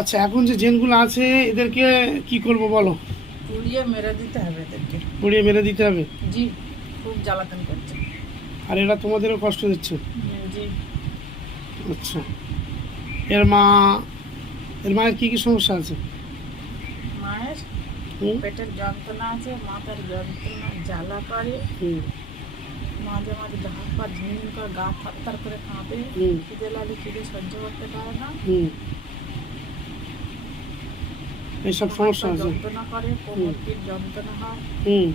আচ্ছা, এখন যে জেনগুলো আছে এদেরকে কি করব বলো? পুড়িয়ে মেরে দিতে হবে এদেরকে। পুড়িয়ে মেরে দিতে হবে? জি, খুব জ্বালাতন করছে। আর এরা তোমাদেরও কষ্ট দিচ্ছে? জি। আচ্ছা, এর মা এর মায়ের কি কি সমস্যা আছে? মায়ের হুম পেটের যন্ত্রণা আছে, মাথার যন্ত্রণা, জ্বালা করে, হুম মাঝে মাঝে হাত পা ঝিমঝিম করে, গা থারথার করে কাঁপে, হুম খিদে লাগলে খিদে সহ্য করতে পারে না, হুম এইসব সমস্যা আছে? যন্ত্রণা করে, কোমর পিঠ যন্ত্রণা হয়, হুম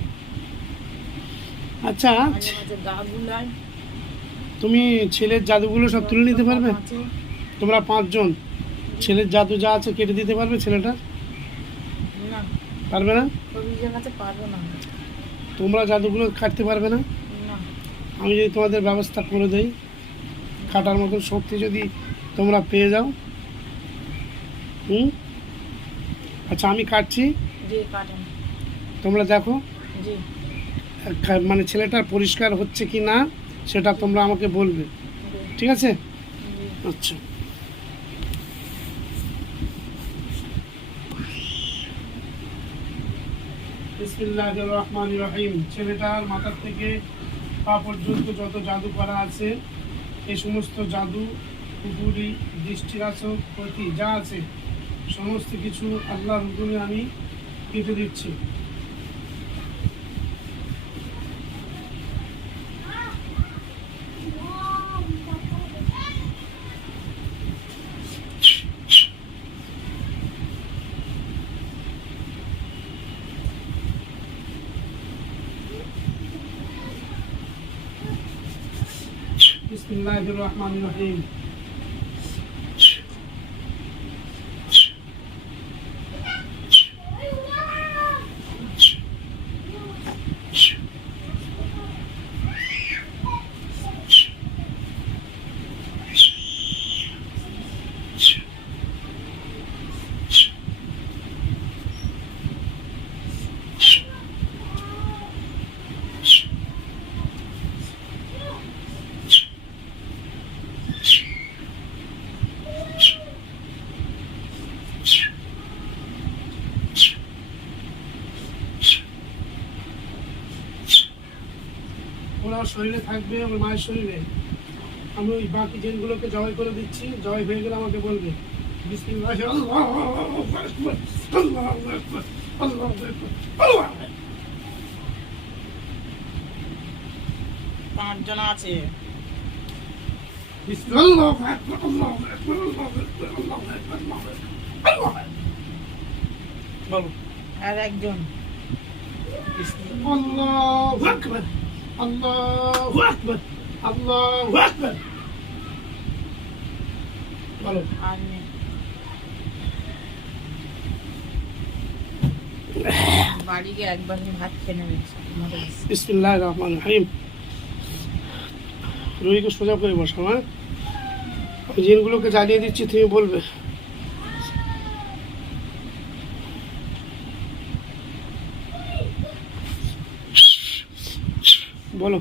আচ্ছা, মাঝে মাঝে গা গুলায়। তুমি ছেলের জাদুগুলো সব তুলে নিতে পারবে? আছে। তোমরা 5 জন ছেলের জাদু যা আছে কেটে দিতে পারবে? ছেলেটা না, পারবে না? কবিজের কাছে পারবো না। তোমরা জাদুগুলো কাটতে পারবে না? না। আমি যদি তোমাদের ব্যবস্থা করে দেই, কাটার মতন শক্তি যদি তোমরা পেয়ে যাও। হুম আচ্ছা, আমি কাটছি, জি, কাটেন। তোমরা দেখো জি। মানে ছেলেটার পরিষ্কার হচ্ছে কি না সেটা তোমরা আমাকে বলবে, জি। ঠিক আছে? জি। আচ্ছা, বিসমিল্লাহির রহমানির রহিম। ছেলেটার মাথার থেকে পা পর্যন্ত যত জাদু করা আছে, এই সমস্ত জাদু, কুকুরি, দৃষ্টিরাসক, প্রতি যা আছে সমস্ত কিছু আল্লাহর হুকুমে আমি কেটে দিচ্ছি। বিসমিল্লাহির রহমানির রহিম। ওরা শরীরে থাকবে, আমার মায়ের শরীরে। আমি ওই বাকি জেনগুলোকে জবাই করে দিচ্ছি, জবাই হয়ে গেলে আমাকে বলবে। বিসমিল্লাহ, আল্লাহু আকবার, আল্লাহু আকবার, আল্লাহু আকবার, আল্লাহু আকবার। 5 জন আছে। বিসমিল্লাহ, আল্লাহু আকবার, আল্লাহু আকবার, আল্লাহু আকবার, আল্লাহু আকবার, আল্লাহু আকবার, আল্লাহু আকবার। বলো। আর একজন। আল্লাহু আকবার, আল্লাহু আকবার, আল্লাহু আকবার। বলো। আর নেই। বাড়ি গিয়ে একবার ভাত খেয়ে নেবে। বিসমিল্লাহির রহমানির রহিম। রুহিকে সোজা করে বসো। হ্যাঁ, আমি জিনগুলোকে জ্বালিয়ে দিচ্ছি, তুমি বলবে। বলো,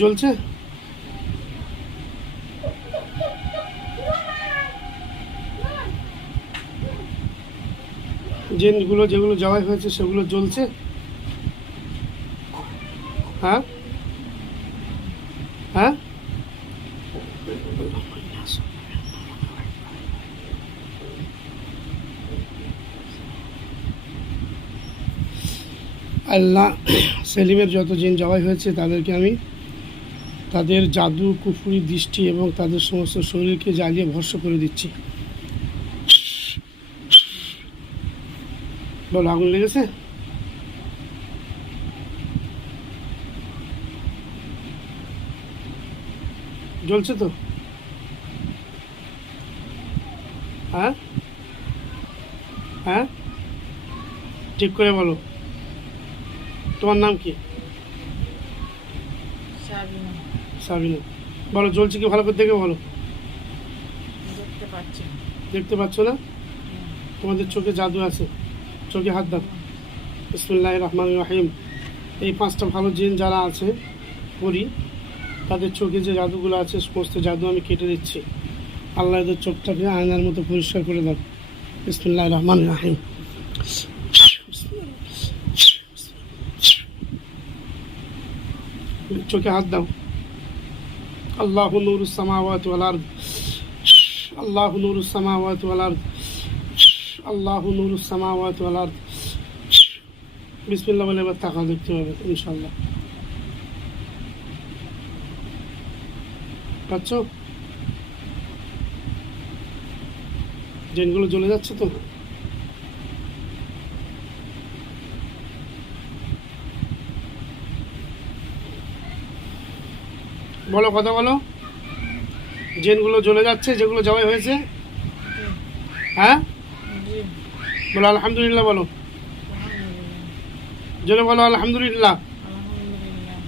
জ্বলছে? জিনগুলো যেগুলো জবাই হয়েছে সেগুলো জ্বলছে? হ্যাঁ হ্যাঁ, আল্লাহ, সেলিমের যত জিন জবাই হয়েছে তাদেরকে আমি তাদের জাদু, কুফরি, দৃষ্টি এবং তাদের সমস্ত শরীরকে জ্বালিয়ে ভস্ম করে দিচ্ছি। বলো, আগুন লেগেছে? জ্বলছে তো? হ্যাঁ হ্যাঁ, ঠিক করে বলো। তোমার নাম কি? সাবিনা। সাবিনা। বলো, জ্বলছে কি ভালো করে দেখে বলো। দেখতে পাচ্ছি না। দেখতে পাচ্ছ না? তোমাদের চোখে জাদু আছে, চোখে হাত দাও। বিসমিল্লাহির রহমানির রহিম। এই 5টা ভালো জিন যারা আছে করি, তাদের চোখে যে জাদুগুলো আছে সমস্ত জাদু আমি কেটে দিচ্ছি। আল্লাহ এদের চোখটাকে আয়নার মতো পরিষ্কার করে দাও। বিসমিল্লাহির রহমানির রহিম। চোখে হাত দাও। আল্লাহু নূরুস সামাওয়াতি ওয়াল আরদ, আল্লাহু নূরুস সামাওয়াতি ওয়াল আরদ, আল্লাহু নূরুস সামাওয়াতি ওয়াল আরদ। বিসমিল্লাহ বলে এবার তাকাও, দেখতে হবে ইনশাআল্লাহ। পাচ্ছ? জেনগুলো জ্বলে যাচ্ছে তো? বলো, কথা বলো। জেনগুলো জ্বলে যাচ্ছে, যেগুলো জবাই হয়েছে। হ্যাঁ, জি বলো আলহামদুলিল্লাহ, বলো আলহামদুলিল্লাহ। জোরে বলো আলহামদুলিল্লাহ। আলহামদুলিল্লাহ।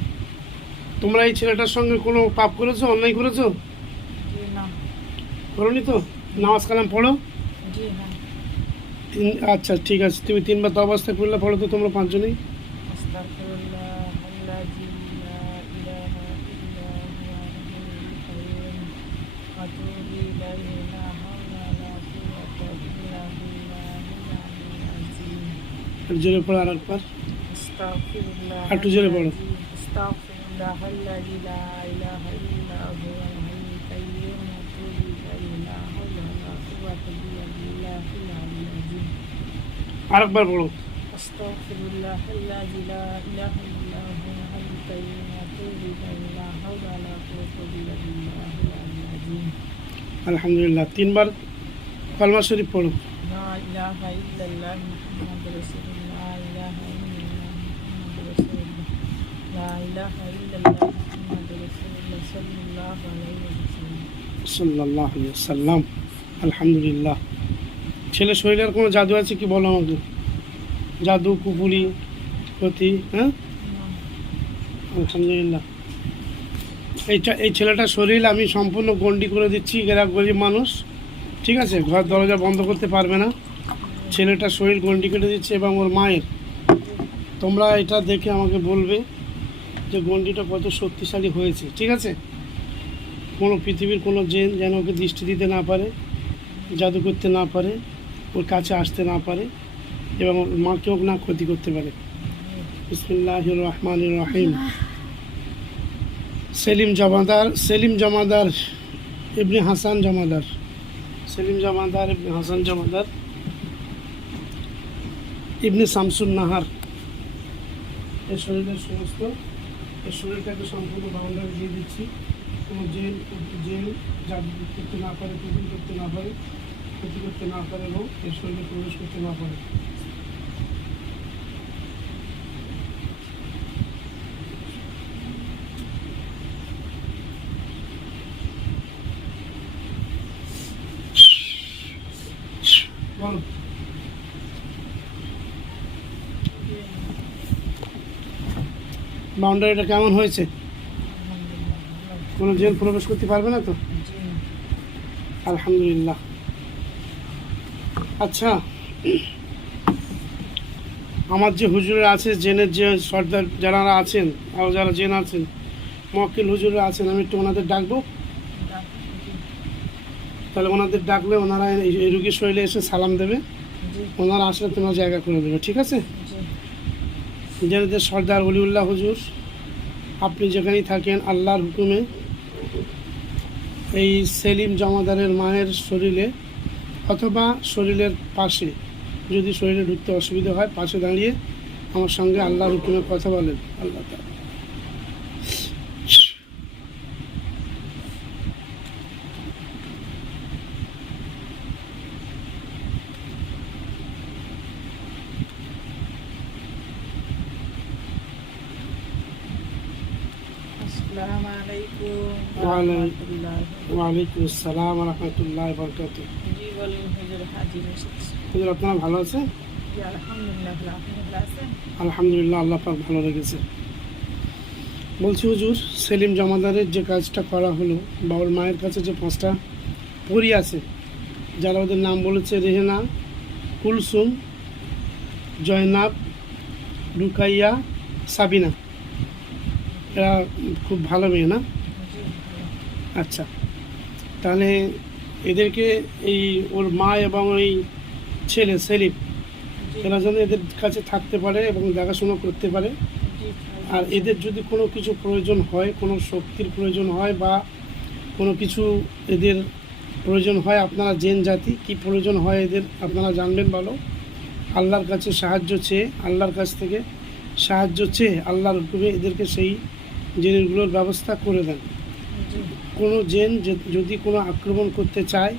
তোমরা এই ছেলেটার সঙ্গে কোনো পাপ করেছো, অন্যায় করেছো? জি না। করোনি তো? নামাজ কালাম পড়ো। জি হ্যাঁ। আচ্ছা ঠিক আছে, তুমি 3 বার তওবা আস্তাগফিরুল্লাহ পড়ো তো তোমরা 5 জনেই। আস্তাগফিরুল্লাহ আল্লাযী লা ইলাহা ইল্লা হুয়া আল-হাইয়ুল কাইয়্যুম ওয়া আতুবু ইলাইহি লা হাওলা ওয়া লা কুওয়াতা ইল্লা বিল্লাহিল আলিয়্যিল আযীম। আর জোরে পড়ো আরেকবার। আস্তাগফিরুল্লাহ আর একটু জোরে পড়ো। আস্তাগফিরুল্লাহ আল্লাযী লা ইলাহা ইল্লা হুয়া আল-হাইয়ুল কাইয়্যুম ওয়া আতুবু ইলাইহি লা হাওলা ওয়া লা কুওয়াতা ইল্লা বিল্লাহিল আলিয়্যিল আযীম। আরেকবার পড়ো। আস্তাগফিরুল্লাহ আল্লাযী লা ইলাহা ইল্লা হুয়া আল-হাইয়ুল কাইয়্যুম ওয়া আতুবু ইলাইহি লা হাওলা ওয়া লা কুওয়াতা ইল্লা বিল্লাহিল আলিয়্যিল আযীম। আলহামদুলিল্লাহ। 3 বার কলমা শরীফ পড়ো। লা ইলাহা ইল্লাল্লাহ মুহাম্মাদুর রাসূলুল্লাহ, লা ইলাহা ইল্লাল্লাহ মুহাম্মাদুর রাসূলুল্লাহ, লা ইলাহা ইল্লাল্লাহ মুহাম্মাদুর রাসূলুল্লাহ সাল্লাল্লাহু আলাইহি ওয়াসাল্লাম। সাল্লাল্লাহু আলাইহি ওয়াসাল্লাম। আলহামদুলিল্লাহ। ছেলে শরীরের কোনো জাদু আছে কি বলো আমাকে? জাদু, কুপুরি, ক্ষতি? হ্যাঁ, আলহামদুলিল্লাহ। এই ছেলেটার শরীর আমি সম্পূর্ণ গন্ডি করে দিচ্ছি। এরা গরিব মানুষ, ঠিক আছে, ঘর দরজা বন্ধ করতে পারবে না। ছেলেটার শরীর গন্ডি কেটে দিচ্ছে এবং ওর মায়ের। তোমরা এটা দেখে আমাকে বলবে যে গন্ডিটা কত শক্তিশালী হয়েছে, ঠিক আছে? কোনো পৃথিবীর কোনো জিন যেন ওকে দৃষ্টি দিতে না পারে, জাদু করতে না পারে, ওর কাছে আসতে না পারে এবং ওর মাকেও না ক্ষতি করতে পারে। বিসমিল্লাহির রহমানির রহিম। সেলিম জমাদার ইবনে হাসান জমাদার, সেলিম জমাদার ইবনে হাসান জমাদার ইবনে শামসুন নাহার। এর শরীরটাকে সম্পূর্ণ বাউন্ডারি দিয়ে দিচ্ছি। কোনো জেল জাদু করতে না পারে, কুকুর করতে না পারে, ক্ষতি করতে না পারে এবং এর শরীরে প্রবেশ করতে না পারে। বলো, বাউন্ডারিটা কেমন হয়েছে? কোনো জেল প্রবেশ করতে পারবে না তো? আলহামদুলিল্লাহ। আচ্ছা, আমার যে হুজুরের আছে, জেনের যে সর্দার যারা আছেন, আরও যারা জেন আছেন, মক্কেল হুজুরে আছেন, আমি একটু ওনাদের ডাকবো। তাহলে ওনাদের ডাকলে ওনারা এই রুগীর শরীরে এসে সালাম দেবে। ওনারা আসলে তোমার জায়গা করে দেবে, ঠিক আছে? জেনেদের সর্দার ওলিউল্লাহ হুজুর, আপনি যেখানেই থাকেন আল্লাহর হুকুমে এই সেলিম জমাদারের মায়ের শরীরে অথবা শরীরের পাশে, যদি শরীরে ঢুকতে অসুবিধা হয়, পাশে দাঁড়িয়ে আমার সঙ্গে আল্লাহর হুকুমে কথা বলেন। আল্লাহ তাআলা আসসালামু আলাইকুম ওয়া ওয়ালাইকুম রাহমাতুল্লাহ। ওয়ালাইকুম আসসালাম ওয়া রাহমাতুল্লাহি ওয়া বারাকাতুহু। জি বলেন হুজুর, হাজির এসেছি। হুজুর আপনারা ভালো আছেন? জি আলহামদুলিল্লাহ। আপনি ভালো আছেন? আলহামদুলিল্লাহ, আল্লাহ পাক ভালো রেখেছে। বলছি হুজুর, সেলিম জমাদারের যে কাজটা করা হলো, বা ওর মায়ের কাছে যে 5টা পরী আছে, যারা ওদের নাম বলেছে রেহেনা, কুলসুম, জয়নাব, রুকাইয়া, সাবিনা, এরা খুব ভালো মেয়ে না? জি ভালো। আচ্ছা, তাহলে এদেরকে এই ওর মা এবং এই ছেলে সেলিম জি এরা যেন এদের কাছে থাকতে পারে এবং দেখাশোনা করতে পারে। জি আর এদের যদি কোনো কিছু প্রয়োজন হয়, কোনো শক্তির প্রয়োজন হয় বা কোনো কিছু এদের প্রয়োজন হয়, আপনারা জেন জাতি কি প্রয়োজন হয় এদের আপনারা জানবেন ভালো। আল্লাহর কাছে সাহায্য চেয়ে, আল্লাহর কাছ থেকে সাহায্য চেয়ে আল্লাহর হুকুমে এদেরকে সেই জিনিসগুলোর ব্যবস্থা করে দেন। জি কোনো জেন যদি কোনো আক্রমণ করতে চায়,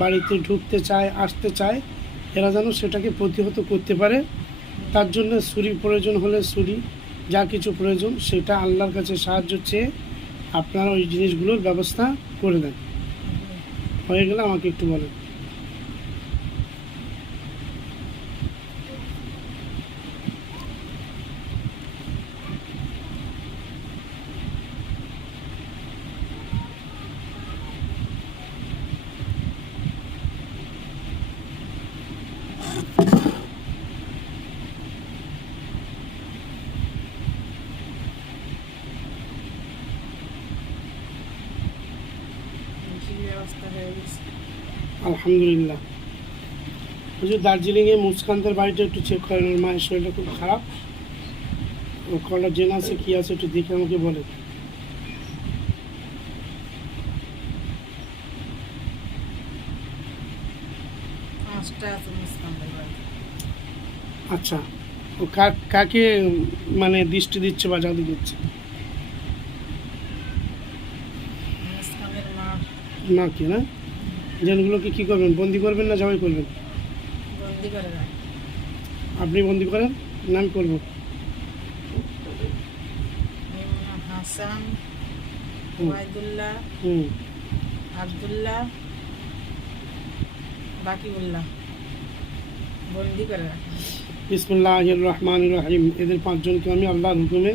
বাড়িতে ঢুকতে চায়, আসতে চায়, এরা যেন সেটাকে প্রতিহত করতে পারে। তার জন্য ছুরি প্রয়োজন হলে ছুরি, যা কিছু প্রয়োজন সেটা আল্লাহর কাছে সাহায্য চেয়ে আপনারা ওই জিনিসগুলোর ব্যবস্থা করে দেন। হয়ে গেলে আমাকে একটু বলেন। জি ব্যবস্থা হয়ে গেছে। আলহামদুলিল্লাহ। ওই যে দার্জিলিংয়ে মুস্কানদের বাড়িটা একটু চেক করেন, ওর মায়ের শরীরটা খুব খারাপ। ওর কটা জেন আছে কী আছে একটু দেখে আমাকে বলেন। পাঁচটা আছে মুসকানদের বাড়ি। আচ্ছা, ও কাকে মানে দৃষ্টি দিচ্ছে বা জাদু দিচ্ছে? মুসকানের মা না কি না? জেনগুলোকে কী করবেন, বন্দি করবেন না জবাই করবেন? বন্দি করে রাখে। আপনি বন্দি করেন না আমি করবো? ইমাম হাসান, হুম। ওয়াইদুল্লাহ, হুম। আব্দুল্লাহ, বাকিউল্লাহ বন্দি করে রাখে। বিসমিল্লাহির রহমানির রহিম। এদের পাঁচজনকে আমি আল্লাহর হুকুমে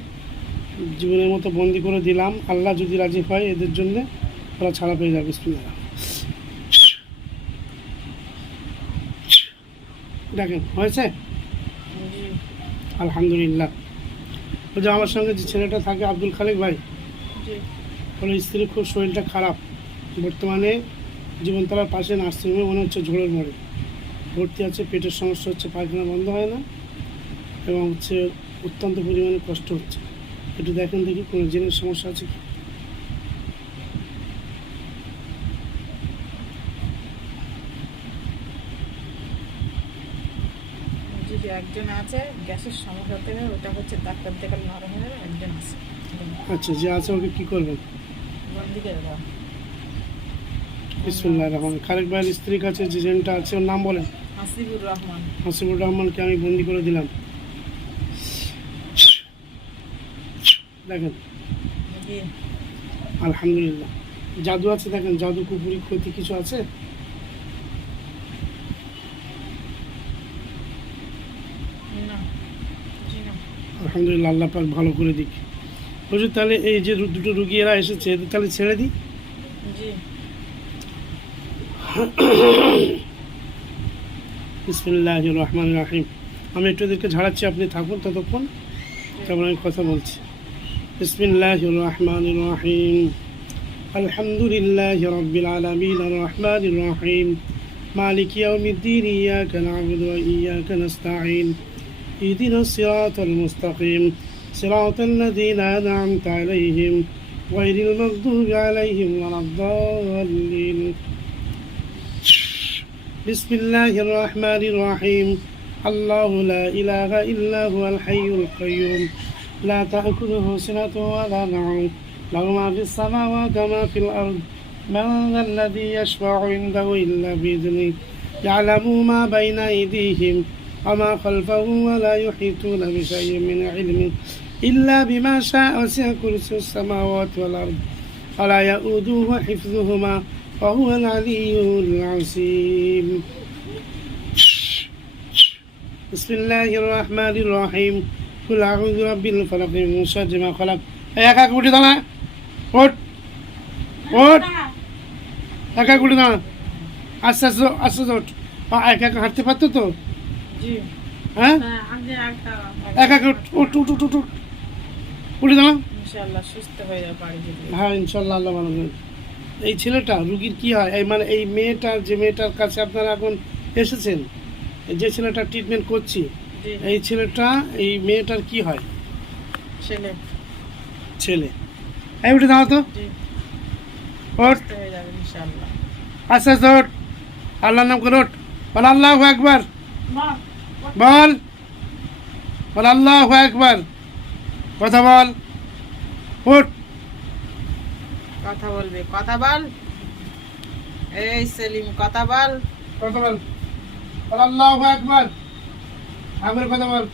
জীবনের মতো বন্দি করে দিলাম। আল্লাহ যদি রাজি হয় এদের জন্য ওরা ছাড়া পেয়ে যাবে। বিসমিল্লাহ। দেখেন হয়েছে, জি আলহামদুলিল্লাহ। ওই যে আমার সঙ্গে যে ছেলেটা থাকে আব্দুল খালেক ভাই, জি ওর স্ত্রীর খুব শরীরটা খারাপ। বর্তমানে জীবনতলার পাশে নার্সিংহোমে মনে হচ্ছে ঝোড়ের মোড়ে ভর্তি আছে। পেটের সমস্যা হচ্ছে, পায়খানা বন্ধ হয় না এবং হচ্ছে অত্যন্ত পরিমাণে কষ্ট হচ্ছে। একটু দেখেন দেখি কোনো জিনিস সমস্যা আছে কি। যদি একজন আছে গ্যাসের সমস্যা থেকে, ওটা হচ্ছে ডাক্তার দেখালে নরম হয়ে যাবে। একজন আছে আচ্ছা, যে আছে ওকে কী করবেন? বন্দি করে দেওয়া। বিসমিল্লাহির রহমান। খালেক ভাইয়ের স্ত্রীর কাছে যে জেনটা আছে ওর নাম বলেন। হাসিবুর রহমান। হাসিবুর রহমানকে আমি বন্দি করে দিলাম। দেখেন জি আলহামদুলিল্লাহ। জাদু আছে দেখেন, জাদু কুপুরি ক্ষতি কিছু আছে? না জি না আলহামদুলিল্লাহ, আল্লাহ পাক ভালো করে দিক। হুজুর তাহলে এই যে দুটো রুগী এরা এসেছে এদের তাহলে ছেড়ে দিই। জি বিসমিল্লাহির রহমানির রহিম। আমি একটু এদেরকে ঝাড়াচ্ছি, আপনি থাকুন ততক্ষণ, তারপর আমি কথা বলছি। বিসমিল্লাহির রহমানির রহিম। আলহামদুলিল্লাহি রাব্বিল আলামিন আর রহমানির রহিম মালিক ইয়াউমিদ্দিন ইয়াকা না'বুদু ওয়া ইয়াকা নাস্তাঈন ইহদিনাস সিরাতাল মুস্তাকিম সিরাতাল লাযীনা আন'আমতা আলাইহিম গায়রিল মাগদুবি আলাইহিম ওয়ালাদ-দাল্লিন। বিসমিল্লাহির রহমানির রহিম। আল্লাহু লা ইলাহা ইল্লা হুয়াল হাইয়ুল কাইয়্যুম লা তা'খুযুহু সিনাতুন ওয়া লা নাওম লাহু মা ফিস সামাওয়াতি ওয়া মা ফিল আরদ মান যাল্লাযী ইয়াশফা'ু 'ইনদাহু ইল্লা বিইذনিহি ইয়া'লামু মা বাইনা আইদিহিম ওয়া মা খালফাহুম ওয়া লা ইউহীতুনা বিশাইইন মিন 'ইলমিহি ইল্লা বিমা শা'a ওয়াসি'a কুরসিয়ুস সামাওয়াতি ওয়াল আরদ ওয়া লা ইয়াউদুহু হিফযুহুমা ওয়া হুয়াল 'আলিয়্যুল 'আযীম। বিসমিল্লাহির রহমানির রহিম। কুল আউযু বিরাব্বিল ফালাক মিন শাররি মা খালাক। একা উঠে দাঁড়া, ওঠ ওঠ, একা উঠে দাঁড়া, আস্তে আস্তে আস্তে ওঠ। একা একা হাঁটতে পারতো তো? জি হ্যাঁ, আগে একা একা উঠ উঠ উঠ উঠ উঠ, উঠে দাঁড়া। ইনশাআল্লাহ সুস্থ হয়ে যাবে বাড়ি যেতে। হ্যাঁ ইনশাল্লাহ, আল্লাহ ভালো করবে। এই ছেলেটা রুগীর কি হয়, এই মানে এই মেয়েটার, যে মেয়েটার কাছে আপনারা এখন এসেছেন, যে ছেলেটা ট্রিটমেন্ট করছি, জি এই ছেলেটা, এই মেয়েটার কি হয়? ছেলে ছেলে। এই উঠে দাও তো, জি ওঠ, সুস্থ হয়ে যাবে ইনশাআল্লাহ। আস্তে আস্তে ওঠ, আল্লাহর নাম করে ওঠ, বল আল্লাহু আকবার, বল বল আল্লাহু আকবার, কথা বল, ওঠ, কথা বলবে, কথা বল। এই সেলিম কথা বল। কথা বল, বল আল্লাহু আকবার, আমার কথা বল।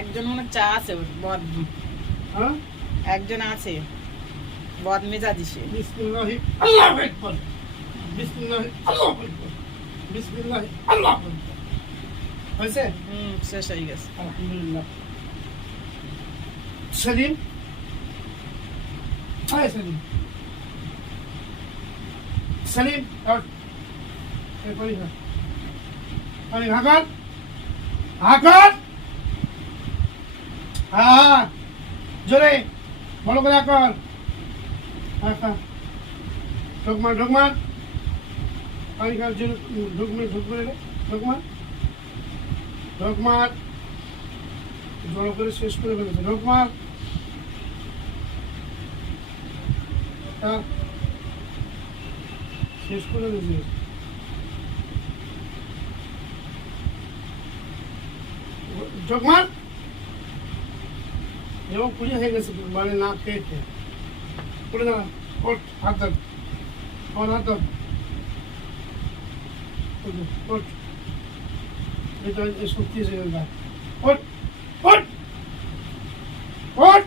একজন মনে চা আছে ওর বদ, হ্যাঁ, একজন আছে বদ মেজাজি সে। বিসমিল্লাহি আল্লাহু আকবার, বিসমিল্লাহি আল্লাহু আকবার, বিসমিল্লাহি আল্লাহু আকবার। হয়েছে? শেষ হয়ে গেছে। আলহামদুলিল্লাহ। সেলিম, হাই সেলিম, সেলিম আউট, এই পানি খা, পানি হাকার, হাকার, হ্যাঁ জোরে ভালো করে কর, হ্যাঁ খা, ঢোকমার ঢোকমার, পানি খাওয়ার জন্য ঢুকমে ঢুকবে রে, ঢোকমার ঢোকমার, জড়ো করে শেষ করে ফেলেছে, ঢোকমার, শেষ করে দিয়েছে। ঢোকমার, এবং পুজো হয়ে গেছে মানে না খেয়ে খেয়ে, উঠে দাঁড়া, ওঠ, হাত ধর, আমার হাত ধর, ওঠ, এটা শক্তি এসে গেল, ওঠ ওঠ ওঠ,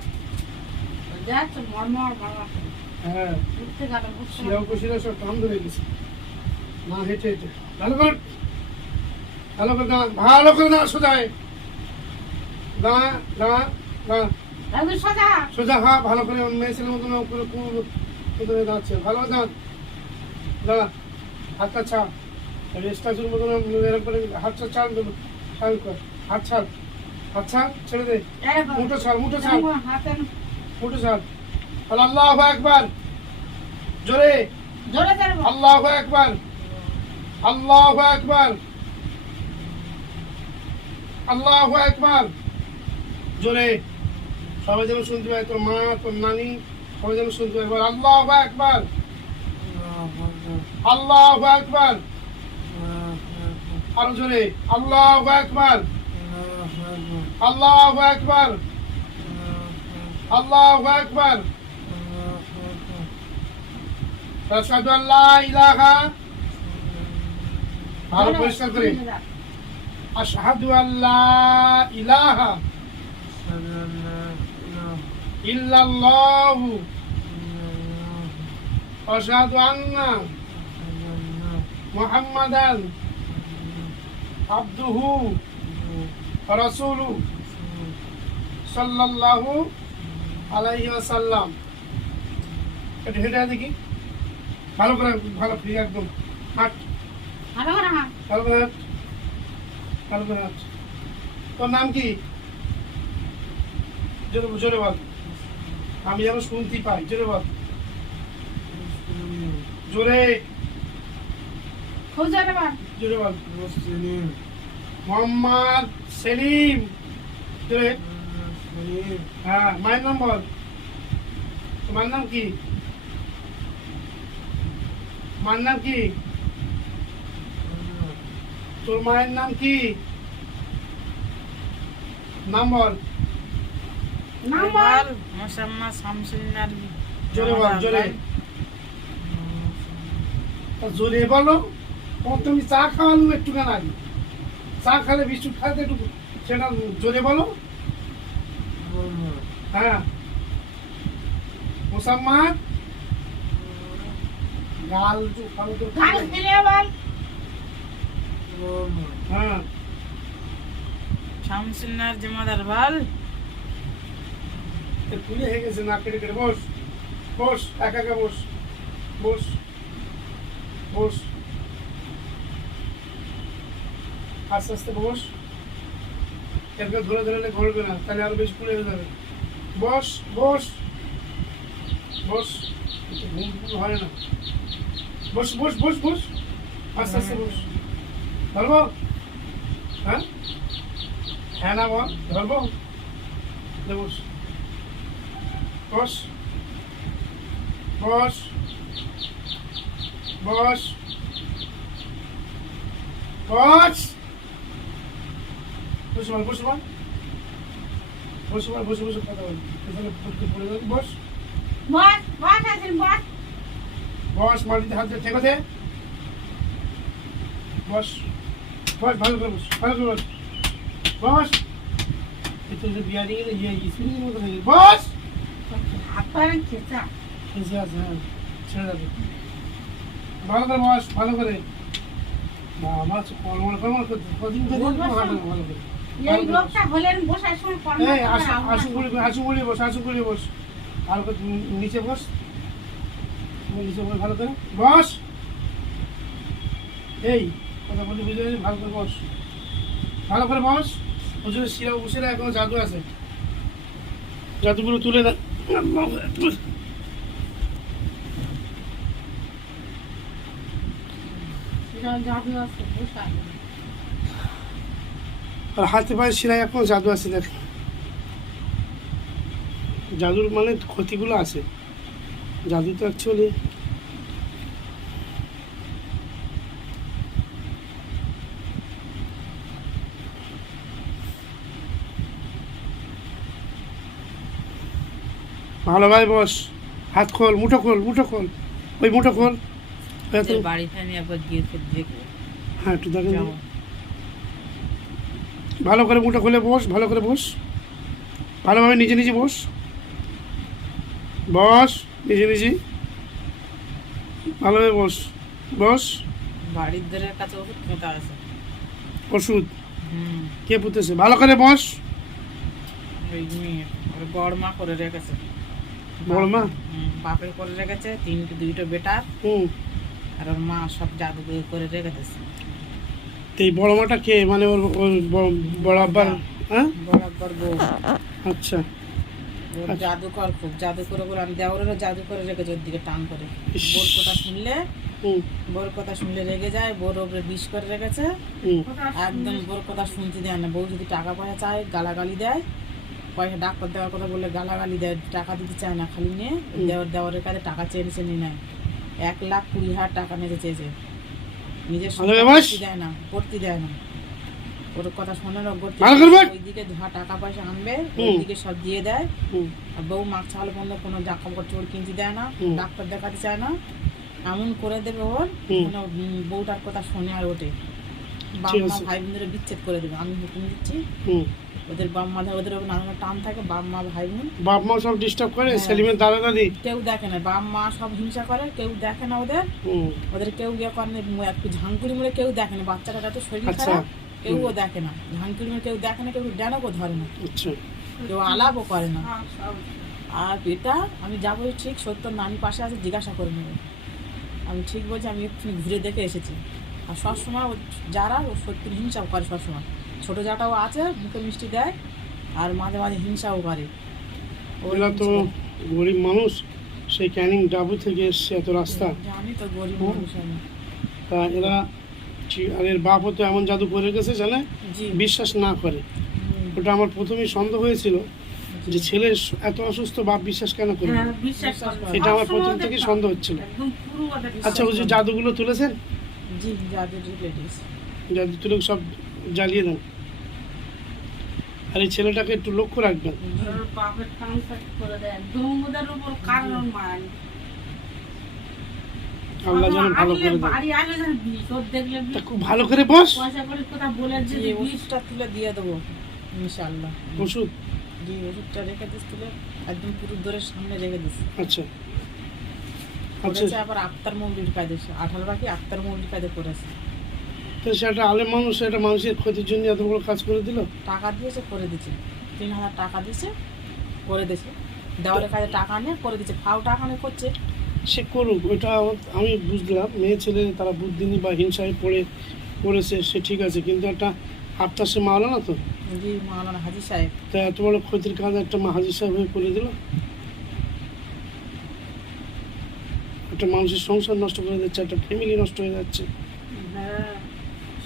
হ্যাঁ শিরা উপশিরা সব টান ধরে গেছে, না হেঁটে হেঁটে, ভালো করে, ভালো করে দাঁড়া, ভালো করে দাঁড়া, সোজা হয়ে দাঁড়া, দাঁড়া দাঁড়া, সোজা, হ্যাঁ ভালো করে মেয়ে ছেলের মতন করে করে দাঁড়াচ্ছে, ভালো করে দাঁড়া, দাঁড়া, হাতটা ছাড়, স্ট্যাচুর মতন এরকম করে হাতটা ছাড়, ছাড় কর, হাত ছাড়, হাত ছাড়, ছেড়ে দে, মুঠো ছাড়, মুঠো ছাড়, মুঠো ছাড়, আল্লাহু আকবার, জোরে আল্লাহু আকবার, আল্লাহু আকবার, আল্লাহু আকবার, জোরে, সবাই যেন শুনতে পায়, তোর মা, তোর নানি, সবাই যেন শুনতে পায়, বল আল্লাহু আকবার, আল্লাহু আকবার, আরো জোরে, আল্লাহু আকবার, আল্লাহু আকবার, আল্লাহু আকবার, আশহাদু আল্লা ইলাহা, ভালো পরিষ্কার করে, আশহাদু আল্লা ইলাহা ইল্লাল্লাহু আশহাদু আন্না মুহাম্মাদান আবদুহু ওয়া রাসূলুহু সাল্লাল্লাহু আলাইহি ওয়াসাল্লাম। এটা হেঁটে দেখি, ভালো করে, ভালো ফ্রি একদম, হাঁট, ভালো করে হাঁট, ভালো করে হাঁট। তোর নাম কি? জোরে জোরে বল, আমি যেন শুনতে পাই, জোরে বল, জোরে জোরে বল, মোহাম্মদ সেলিম, জোরে, হ্যাঁ মায়ের নাম বল, তোমার নাম কি? মার নাম কি? তোর মায়ের নাম কি? নাম বল, মোসাম্মদ শামসুন্নার। জোরে বল, জোরে, জোরে বলো। তুমি চা খাওয়ালো একটুখানি আগে, চা খালে বিস্কুট খাইতে একটু, সেটা জোরে বলো, হ্যাঁ মোসাম্মদ, গাল ভালো তো, হ্যাঁ শামসুন্নার জিম্মাদার বল। খুলে হয়ে গেছে, না কেটে কেটে, বস বস, একা একা বস, বস বস, আস্তে আস্তে বস, এরকম ধরে ধরে ঘুরবে না, তাহলে আরো বেশি খুলে হয়ে যাবে, বস বস বস, ঘুম ঘুম হয় না। বস বস বস বস, আস্তে আস্তে বস। ধরবো? হ্যাঁ হ্যাঁ না বল, ধরবো? দে বস বস বস বস বস, বসে বল বসে বল বসে বল, বসে বসে কথা বল, পেছনে পড়তে পড়ে যাবি। বস বস বস আছেন বস। বস, মাটিতে হাত দিয়ে ঠেকো দে। বস বস, ভালো করে বস, ভালো করে বস বস। এই তো বিয়ারিং এর স্পিরিং মতো হয়ে গেছে। বস, হাত পারেন খেচা। এসে আছে, হ্যাঁ ছেড়ে যাবে। ভালো করে বস, ভালো করে। বাবা কলমল কলমল করতে কদিন ধরে ভালো করে। এই লোকটা হলেন বসার সময় কর্ম এই আসু গুলি বস, আসু গুলি বস। আর নিচে বস, নিচে বস, ভালো করে বস। এই কথা বলি বুঝে গেছিস? ভালো করে বস, ভালো করে বস। হুজুরের শিরা উপশিরা এখনো জাদু আছে, জাদুগুলো তুলে দেয়। জাদু আছে বসা। আর হাতে পায়ে শিরায় এখনো জাদু আছে। দেখ, জাদুর মানে ক্ষতিগুলো আছে। জাদু তো অ্যাকচুয়ালি ভালোভাবে বস, হাত খোল, মুঠো খোল, মুঠো খোল, ওই মুঠো খোল। বাড়িতে আমি একবার গিয়ে দেখবো। হ্যাঁ একটু দেখেন, ভালো করে মুঠো খুলে বস, ভালো করে বস, ভালোভাবে নিজে নিজে বস, বস নিজে নিজে ভালোভাবে বস, বস। বাড়ির ধারের কাছে ওষুধ খেতে আছে। ওষুধ কে পুঁতেছে? ভালো করে বস। ওই মেয়ে ওর বড় মা করে রেখেছে। বড় মা? বাপের করে রেখেছে, দুইটা বেটার। আর ওর মা সব জাদু করে রেখেছে। তো এই বড় মাটা কে? মানে ওর ওর বড় আব্বার? হ্যাঁ বড় আব্বার বউ। আচ্ছা, ওর জাদুকর, খুব জাদু করে করে আমি দেওরেরও জাদু করে রেখেছে ওর দিকে টান করে। বোর কথা শুনলে, বোর কথা শুনলে রেগে যায়। বোর ওপরে বিষ করে রেখেছে, একদম বোর কথা শুনতে দেয় না। বউ যদি টাকা পয়সা চায় গালাগালি দেয়, পয়সা ডাক্তার দেওয়ার কথা বললে গালাগালি দেয়, টাকা দিতে চায় না। খালি নিয়ে দেওয়ারের কাছে টাকা চেয়ে নেয়। 1,20,000 টাকা নিতে চেয়েছে, নিজের পড়তে দেয় না, পড়তে দেয় না। ওর কথা শোনে না, ওইদিকে যা টাকা পয়সা আনবে ওইদিকে সব দিয়ে দেয়। আর বউ মাছ ছাগল বন্ধ কোনো জাকাপড় চোর কিনতে দেয় না, ডাক্তার দেখাতে চায় না। এমন করে দেবে ওর, বউটার কথা শোনে আর ওঠে। বাবা ভাই বোনদের বিচ্ছেদ করে দেবে। আমি হুকুম দিচ্ছি, ওদের বাম্মা ওদের নানা টান থাকে, বাম্মা ভাই বোন, বাপ মা সব ডিস্টার্ব করে। সেলিমের দাদা দাদি কেউ দেখে না, বাম্মা সব হিংসা করে, কেউ দেখে না ওদের। ওদের কেউ ইয়ে করে না, একটু ঝাঙ্কুরি মুড়ে কেউ দেখে না। বাচ্চাটা তো শরীর খারাপ, কেউও দেখে না। ঝাঙ্কুরি মুড়ে কেউ দেখে না, কেউ ড্যানকও ধরে না, কেউ আলাপও করে না। আর এটা আমি যাবো ঠিক, সত্তর নানি পাশে আছে, জিজ্ঞাসা করে নেবে। আমি ঠিক বলছি, আমি একটু ঘুরে দেখে এসেছি। আর সবসময় যারা ও সত্যি হিংসাও করে, সবসময় ছোটো যাটাও আছে, মুখে মিষ্টি দেয়, আর মাঝে মাঝে হিংসাও করে। ওরা তো গরিব মানুষ, সেই ক্যানিং ডাবু থেকে এসছে এত রাস্তা। জানি তো গরিব মানুষ আমি। তা এরা আর এর বাপও তো এমন জাদু করে গেছে জানে, বিশ্বাস না করে। ওটা আমার প্রথমেই সন্দেহ হয়েছিল যে ছেলে এত অসুস্থ, বাপ বিশ্বাস কেন করে? এটা আমার প্রথম থেকেই সন্দেহ হচ্ছিল। আচ্ছা, ওই যে জাদুগুলো তুলেছেন? জি, জাদু তুলে সব জ্বালিয়ে দেন। আর এই ছেলেটাকে একটু লক্ষ্য রাখবেন। আল্লাহ যেন ভালো করে দেন। খুব ভালো করে বস। ওষুধটা তুলে দিয়ে দেবো ইনশাআল্লাহ। ওষুধ? জি, ওষুধটা রেখে দিস, তুলে একদম পুরো দূরের সামনে রেখে দিস। আচ্ছা আচ্ছা। আবার আফতার মৌলির কাজে 18 বাকি আফতার মৌলির কাজে করেছে। তো সেটা আলেম মানুষ, সেটা মানুষের ক্ষতির জন্য এত বড় কাজ করে দিল। টাকা দিয়েছে, করে দিচ্ছে। 3,000 টাকা দিয়েছে, করে দিয়েছে। দেওয়ালের কাজে টাকা নিয়ে করে দিচ্ছে, ফাও টাকা নিয়ে করছে। সে করুক, ওইটা আমি বুঝলাম। মেয়ে ছেলে তারা বুদ্ধিনি বা হিংসায় পড়েছে, সে ঠিক আছে। কিন্তু একটা আফতার, সে মাওলানা তো। জি, মাওলানা হাজি সাহেব। তা এত বড় ক্ষতির কাজ একটা হাজি সাহেব হয়ে করে দিল। একটা মানুষের সংসার নষ্ট করে দিচ্ছে, একটা ফ্যামিলি নষ্ট হয়ে যাচ্ছে। হ্যাঁ,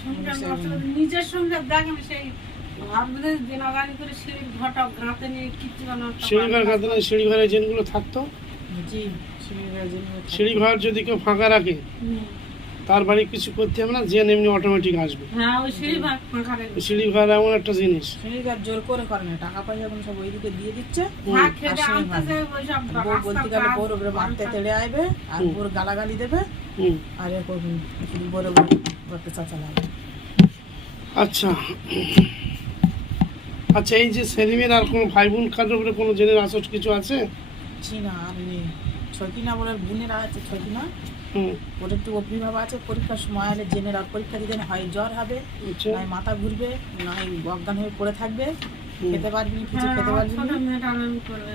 সংসার নষ্ট করে নিজের সংসার দেখেন সেই ভাবলে দিনাগানি করে সিঁড়ির ঘরটা গাঁতে নিয়ে কিচ্ছু বানাতে সিঁড়িঘর কাঁদে না, সিঁড়িঘরে যেগুলো থাকতো, জি সিঁড়িঘর যেগুলো সিঁড়িঘর যদি কেউ ফাঁকা রাখে তার বাড়ি কিছু করতে হবে না, যে এমনি অটোমেটিক আসবে। হ্যাঁ ওই সিঁড়ি ভাগ ফাঁকা রেখে সিঁড়িঘর এমন একটা জিনিস, সিঁড়িঘর জোর করে করে না, টাকা পয়সা এখন সব ওইদিকে দিয়ে দিচ্ছে। ভাগ খেতে আনতেছে ওই সব বউ বলতে গেলে বউর উপরে বাড়তে তেড়ে আইবে আর হুম। বউর গালাগালি দেবে হুম। আর এখন শুধু বড় করতে চাচা লাগবে। আচ্ছা আচ্ছা, এই যে সেলিমের আর কোনো ভাই বোন কারোর উপরে কোনো জেনের আসর কিছু আছে? চিনা আর নেই, ছয়কিনা বলে বোনেরা আছে, ছয়কিনা হুম। ওর একটু অভিভাব আছে। পরীক্ষার সময় হলে জেনের আর পরীক্ষা দিতে হয় জ্বর হবে, আচ্ছা। নয় মাথা ঘুরবে, নয় অজ্ঞান হয়ে পড়ে থাকবে, হুম। খেতে পারবি না, কিছু খেতে পারবি না।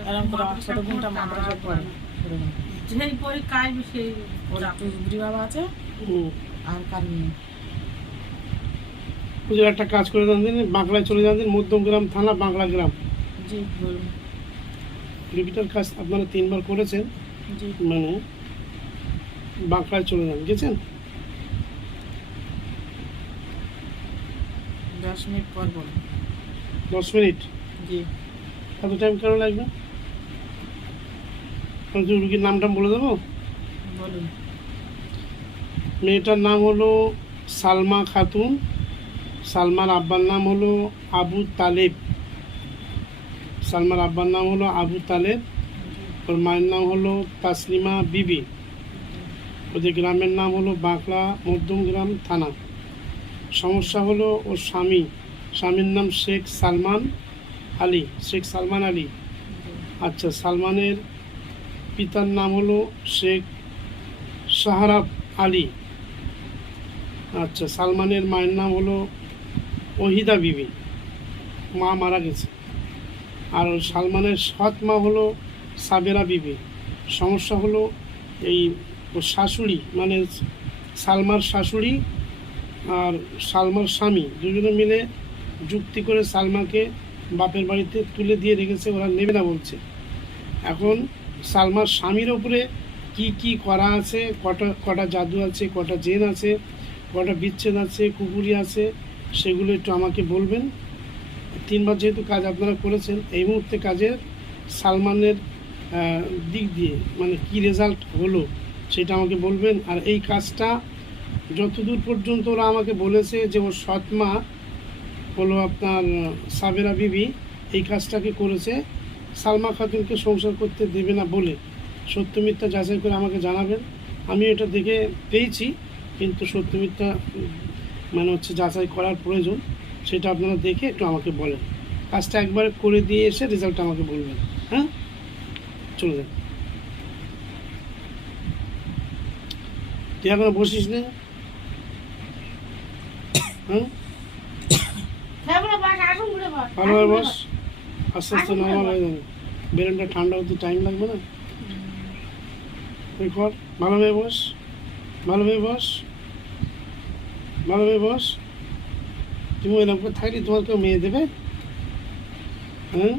এরকম করে আমার ছোট বোনটা মাদ্রাসায় পড়ে। যেই পরীক্ষা আসবে সেই ওর একটু অভিভাব আছে হুম। আর কার নেই। পুজোর একটা কাজ করে দেন দিন, বাংলায় চলে যান দিন, মধ্যমগ্রাম থানা, বাংলা গ্রাম। জি বলুন। লিপিটার কাজ আপনারা 3 বার করেছেন, জি মানে বাংলায় চলে যান, গেছেন? 10 মিনিট পর বলুন। 10 মিনিট? জি এত টাইম কেন লাগবে? আমি রুগীর নামটা বলে দেবো। বলুন। মেয়েটার নাম হলো সালমা খাতুন, সালমার আব্বার নাম হলো আবু তালেব, সালমার আব্বার নাম হলো আবু তালেব, ওর মায়ের নাম হলো তাসলিমা বিবি, ওদের গ্রামের নাম হলো বাঁকড়া মধ্যমগ্রাম থানা। সমস্যা হলো ওর স্বামীর নাম শেখ সালমান আলী, শেখ সালমান আলী। আচ্ছা, সালমানের পিতার নাম হলো শেখ শাহরাব আলী। আচ্ছা, সালমানের মায়ের নাম হলো ওহিদা বিবি, মা মারা গেছে। আর সালমানের সৎ মা হলো সাবেরা বিবি। সমস্যা হলো এই ওর শাশুড়ি, মানে সালমার শাশুড়ি আর সালমার স্বামী দুজনে মিলে যুক্তি করে সালমাকে বাপের বাড়িতে তুলে দিয়ে রেখেছে, ওরা নেবে না বলছে। এখন সালমার স্বামীর ওপরে কি কি করা আছে, কটা জাদু আছে, কটা জেন আছে, কটা বিচ্ছেদ আছে, কুকুরি আছে, সেগুলো একটু আমাকে বলবেন। 3 বার যেহেতু কাজ আপনারা করেছেন, এই মুহূর্তে কাজের সালমানের দিক দিয়ে মানে কি রেজাল্ট হলো সেটা আমাকে বলবেন। আর এই কাজটা যতদূর পর্যন্ত ওরা আমাকে বলেছে যে ওর সৎ মা হলো আপনার সাবেরা বিবি এই কাজটাকে করেছে সালমা খাতুনকে সংসার করতে দেবে না বলে, সত্য মিথ্যা যাচাই করে আমাকে জানাবেন। আমি এটা দেখে পেয়েছি, কিন্তু সত্য মিথ্যা মানে হচ্ছে যাচাই করার প্রয়োজন, সেটা আপনারা দেখে একটু আমাকে বলেন। কাজটা একবার করে দিয়ে এসে রেজাল্ট আমাকে বলবেন। হ্যাঁ, চলে যান। তুই এখনো বসিস না? হ্যাঁ, ভালোভাবে বস, আস্তে আস্তে নর্মাল হয়ে যাবে। ব্রেনটা ঠান্ডা হতে টাইম লাগবে না। কর, ভালোভাবে বস, ভালোভাবে বস, ভালোভাবে বস। তুমি এরকম করে থাকলে তোমার কেউ মেয়ে দেবে? হ্যাঁ,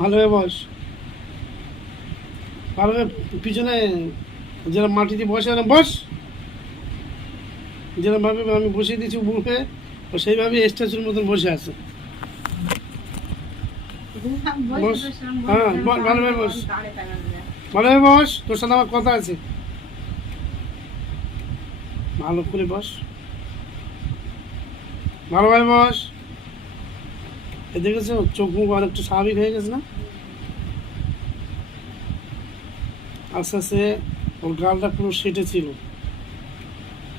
ভালোভাবে বস, ভালোভাবে পিছনে যারা মাটিতে বসে না বস, যেরকমভাবে আমি বসিয়ে দিয়েছি বুকে, ও সেইভাবে স্ট্যাচুর মতন বসে আছে। বস, হ্যাঁ ভালোভাবে বস, ভালোভাবে বস, তোর সাথে আমার কথা আছে, ভালো করে বস, ভালোভাবে বস। এ দেখেছো চোখ মুখ অনেকটা স্বাভাবিক হয়ে গেছে না? আস্তে আস্তে ওর গালটা পুরো সেটে ছিল,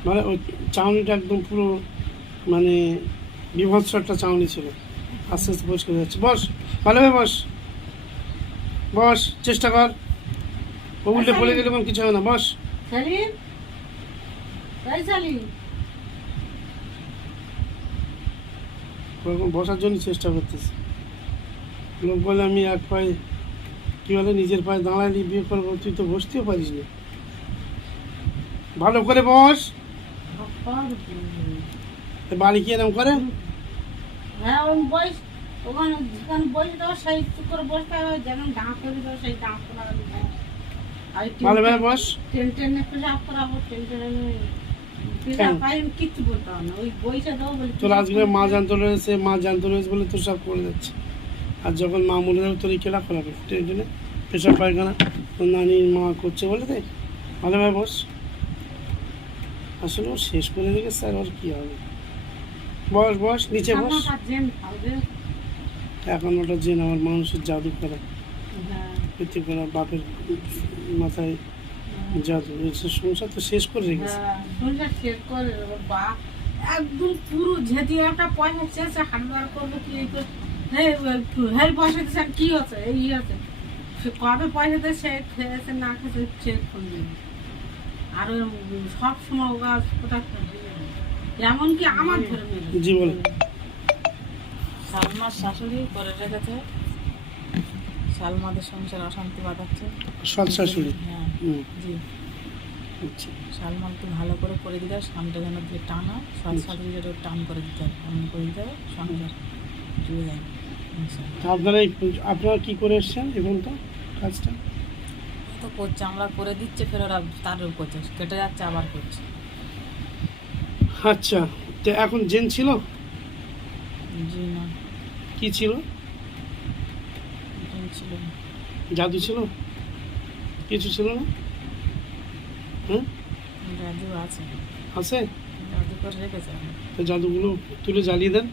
মানে ওই চাউনিটা একদম পুরো মানে বিভৎস একটা চাউনি ছিল, আস্তে আস্তে পরিষ্কার যাচ্ছে। বস, ভালোভাবে বস, বস, চেষ্টা কর। ও উল্টে পড়ে গেলে কোনো কিছু হবে না। বস, ওরকম বসার জন্য চেষ্টা করতেছি। লোক বলে আমি এক পায়ে কী বলে নিজের পায়ে দাঁড়ায় বিয়ে করবো, তুই তো বসতেও পারিস না। ভালো করে বস। বাড়ি কি এরকম করে? হ্যাঁ ওই বয়স ওখানে যেখানে বসে দেওয়া সেই করে বসতে হবে, যেমন ডাঁক করে দেওয়া সেই ডাঁক করা। আর ভালোভাবে বস। টেনে পেশাব করাবো, টেনে পেশাব পাই আমি কিচ্ছু বলতে হবে না, ওই বইটা দাও বলে তোর আজকে মা জানতে রয়েছে, মা জানতে রয়েছে বলে তোর সব করে যাচ্ছে। আর যখন মা মরে যাবে তোর কেলা করাবে টেনে টেনে পেশাব পায়খানা তোর নানি মা করছে বলে দেখ। ভালোভাবে বস। আসলে ও শেষ করে রেখেছে, আর ওর কী হবে। বস বস, নিচে বস। এখন ওটা জেন আমার মানুষের জাদু করা, এতে করা বাপের মাথায় জাদু, সংসার তো শেষ করে রেখেছে। সংসার শেষ করে বা একদম পুরো যেহেতু একটা পয়সা চেয়েছে হাটবার করবো কি এই তো হের পয়সা দিচ্ছে কি হচ্ছে এই হচ্ছে, সে কবে পয়সা দিয়ে সে খেয়েছে না খেয়েছে সে ফোন দেবে। আর সব সময় ওরা কোথায় এমনকি আমার ধরে মেরে। জি বলে সালমার শাশুড়ি করে রেখেছে, সালমাদের সংসার অশান্তি বাঁধাচ্ছে। সৎ শাশুড়ি। হ্যাঁ হুম, জি, আচ্ছা। সালমান একটু ভালো করে দিতে হবে, সামটা যেন দিয়ে টানা, সৎ শাশুড়ি যেটা টান করে দিতে হবে, এমন করে দিতে হবে সংসার জুড়ে যায়। তা আপনারা কি করে এসছেন এখন তো কাজটা? তো করছে, আমরা করে দিচ্ছে, ফের ওরা তারও করছে, কেটে যাচ্ছে আবার করছে। আচ্ছা, তো এখন জেন ছিল জি না, কি ছিল? এটাই ছিল না। জাদু ছিল? কিছু ছিল না? হ্যাঁ জাদু আছে, আছে? জাদু করে রেখেছে। তো জাদুগুলো তুলে জ্বালিয়ে দেন।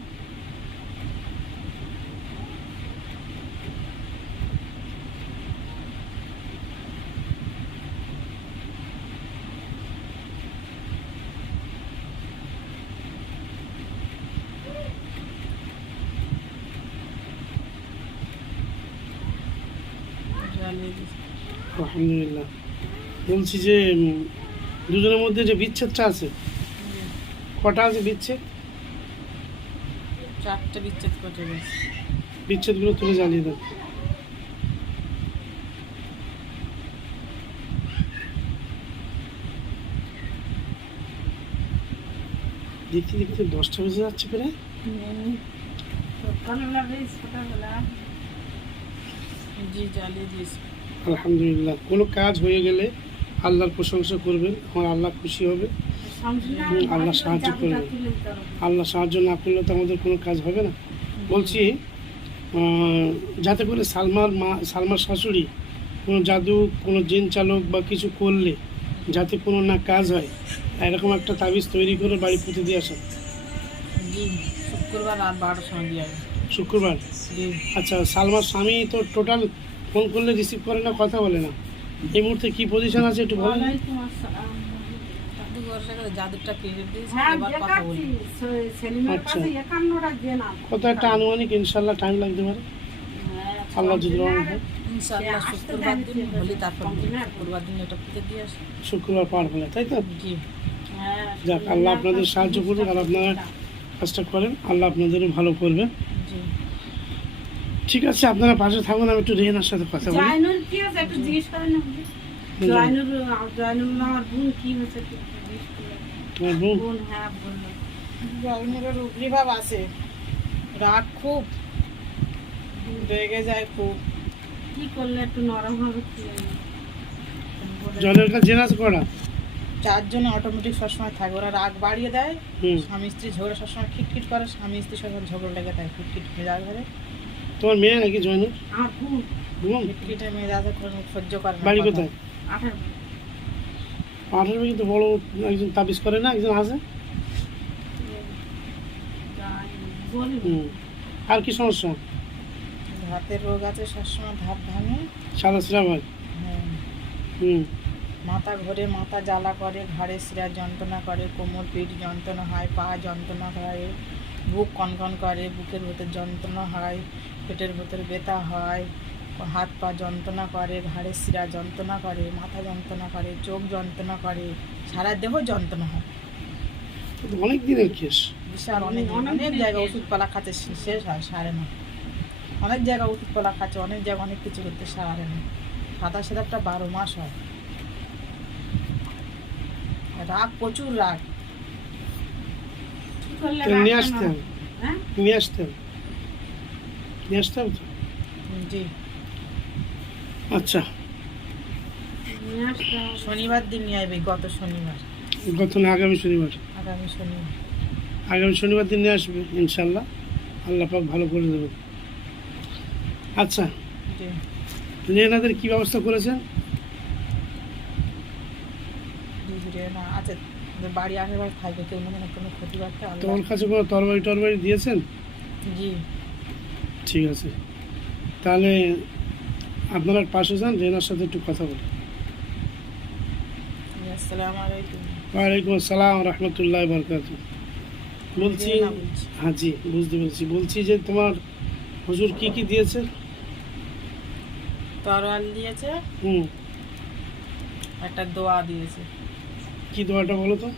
জ্বালিয়ে দিয়েছে। আলহামদুলিল্লাহ। বলছি যে দুজনের মধ্যে যে বিচ্ছেদটা আছে, কটা আছে বিচ্ছেদ? 4টে বিচ্ছেদ করে গেছে। বিচ্ছেদগুলো তুলে জ্বালিয়ে দেন। দেখতে দেখতে 10টা বেজে যাচ্ছে প্রায়। সকালবেলা বেশ ছোটবেলা জি জ্বালিয়ে দিয়েছে। আলহামদুলিল্লাহ। কোনো কাজ হয়ে গেলে আল্লাহর প্রশংসা করবেন, আমার আল্লাহ খুশি হবে। আল্লাহ সাহায্য করবে। আল্লাহ সাহায্য না করলে তো আমাদের কোনো কাজ হবে না। বলছি যাতে করে সালমার শাশুড়ি কোনো জাদু, কোনো জিন চালক বা কিছু করলে যাতে কোনো না কাজ হয়, এরকম একটা তাবিজ তৈরি করে বাড়ি পুঁতে দিয়ে আসেন। জি, শুক্রবার রাত 12টার সময় দিয়ে আসবে। শুক্রবার? জি। আচ্ছা, সালমার স্বামী তো টোটাল ফোন করলে রিসিভ করে না, কথা বলে না। এই মুহূর্তে কি পজিশন আছে একটু বলেন। জাদু করে রেখেছে, জাদুটা কেটে দিয়েছে, হ্যাঁ এবার কথা বলি। সেলিমের আচ্ছা। কাছে 51টা জেন আছে। কত একটা আনুমানিক ইনশাল্লাহ টাইম লাগতে পারে, আল্লাহ যদি রহমত হয়। ইনশাআল্লাহ শুক্রবার দিন হলে তারপর শুক্রবার দিন এটা পুঁতে দিয়ে আসে। শুক্রবার পার হলে, তাই তো? জি। যাক, আল্লাহ আপনাদের সাহায্য করুন, আর আপনারা কাজটা করেন, আল্লাহ আপনাদেরও ভালো করবে। জি। ঠিক আছে, আপনারা পাশে থাকুন, আমি একটু রেহানার সাথে কথা বলি। জয়নুর কি আছে একটু জিজ্ঞেস করেন না। জয়নুর আমার বোন কি হয়েছে একটু জিজ্ঞেস করেন। তোমার বোন? বোন, হ্যাঁ বললো। জয়নুরের উগ্রীভাব আছে, রাগ খুব, রেগে যায় খুব। কি করলে একটু নরম হবে কি জানি। জলের কাছে জেনাস করা 4 জন অটোমেটিক সবসময় থাকে, ওরা রাগ বাড়িয়ে দেয়। হুম। স্বামী স্ত্রী ঝগড়া সবসময় খিটখিট করে, স্বামী স্ত্রী সবসময় ঝগড়া লেগে থাকে, খিটখিট মেজাজ ধরে। তোমার মেয়ে নাকি জয়নুর? আমার বোন বোন? খিটখিটে মেজাজে কোনো সহ্য করে না। বাড়ি কথা। কোথায়? 18 18 কিন্তু বড় একজন তাবিজ করে না, একজন আছে। বলি হুম। আর কি সমস্যা? হাতের রোগ আছে, সবসময় ধাপ ভাঙে। সাদা সিরা হয়? হ্যাঁ। হুম। মাথা ঘোরে, মাথা জ্বালা করে, ঘাড়ে শিরা যন্ত্রণা করে, কোমর পিঠ যন্ত্রণা হয়, পা যন্ত্রণা হয়, বুক কনকন করে, বুকের ভেতর যন্ত্রণা হয়, পেটের ভেতর ব্যথা হয়, হাত পা যন্ত্রণা করে, ঘাড়ে শিরা যন্ত্রণা করে, মাথা যন্ত্রণা করে, চোখ যন্ত্রণা করে, সারা দেহ যন্ত্রণা হয়। অনেক দিনের কেস। বিশাল অনেক অনেক জায়গায় ওষুধপালা খাচ্ছে, শেষ হয়, সারে না। অনেক জায়গায় ওষুধপালা খাচ্ছে, অনেক জায়গায় অনেক কিছু করতে সারে না। সাদা সাদাটা 12 মাস হয়। রাগ, প্রচুর রাগ। কি করলে তো নিয়ে রাগ আসতে কেন? হবে, হ্যাঁ নিয়ে আসতে হবে, নিয়ে আসতে হবে তো। জি। আচ্ছা, নিয়ে আসতে হবে। শনিবার দিন নিয়ে আসবে, গত শনিবার, গত না আগামী শনিবার, আগামী শনিবার। আগামী শনিবার দিন নিয়ে আসবে ইনশাল্লাহ, আল্লাহ পাক ভালো করে দেবে। আচ্ছা, জি। রেনাদের কি ব্যবস্থা করেছেন? বুঝলে না আছে, ওদের বাড়ি আশেপাশে থাকবে, কেউ না কোনো ক্ষতি করতে তো আল্লাহ। ওর কাছে কোনো তরবারি টরবারি দিয়েছেন? জি। ঠিক আছে, তাহলে আপনারা পাশে যান, রেনার সাথে একটু কথা বলি। আসসালামু আলাইকুম। ওয়ালাইকুম আসসালাম রহমতুল্লাহ বরকাত। বলছি, রেনা বলছি। হ্যাঁ জি বুঝতে পেরেছি। বলছি যে তোমার হুজুর কি কি দিয়েছে? তরোয়াল দিয়েছে, হুম, একটা দোয়া দিয়েছে। কি দোয়াটা বলো তো?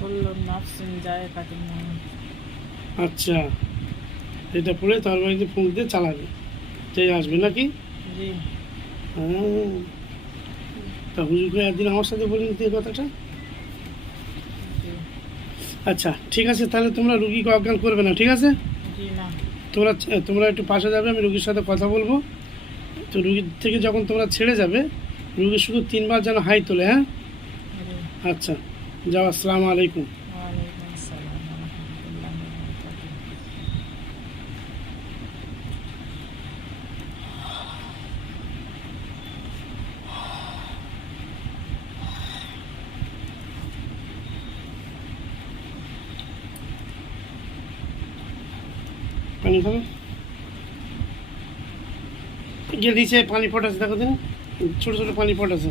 বললো নাফসিন যায় কাটিং। আচ্ছা, এটা পড়ে তরবারিতে ফুঁক দিয়ে চালাবে, সেই আসবে নাকি? জি। হ্যাঁ, তা হুজুরকে একদিন আমার সাথে বলিনি তো এই কথাটা। জি। আচ্ছা ঠিক আছে, তাহলে তোমরা রুগীকে অজ্ঞান করবে না, ঠিক আছে? জি না। তোমরা তোমরা একটু পাশে যাবে, আমি রুগীর সাথে কথা বলবো। তো রুগীর থেকে যখন তোমরা ছেড়ে যাবে, রুগী শুধু 3 বার যেন হাই তোলে, হ্যাঁ? জি। আচ্ছা, যাও, আসসালামু আলাইকুম। ওয়ালাইকুম আসসালাম ওয়া রাহমাতুল্লাহি ওয়া বারাকাতুহু। পানি খাবে? গিয়ে দিচ্ছে পানি পট আছে, দেখো দিন, ছোটো ছোটো পানি পট আছে।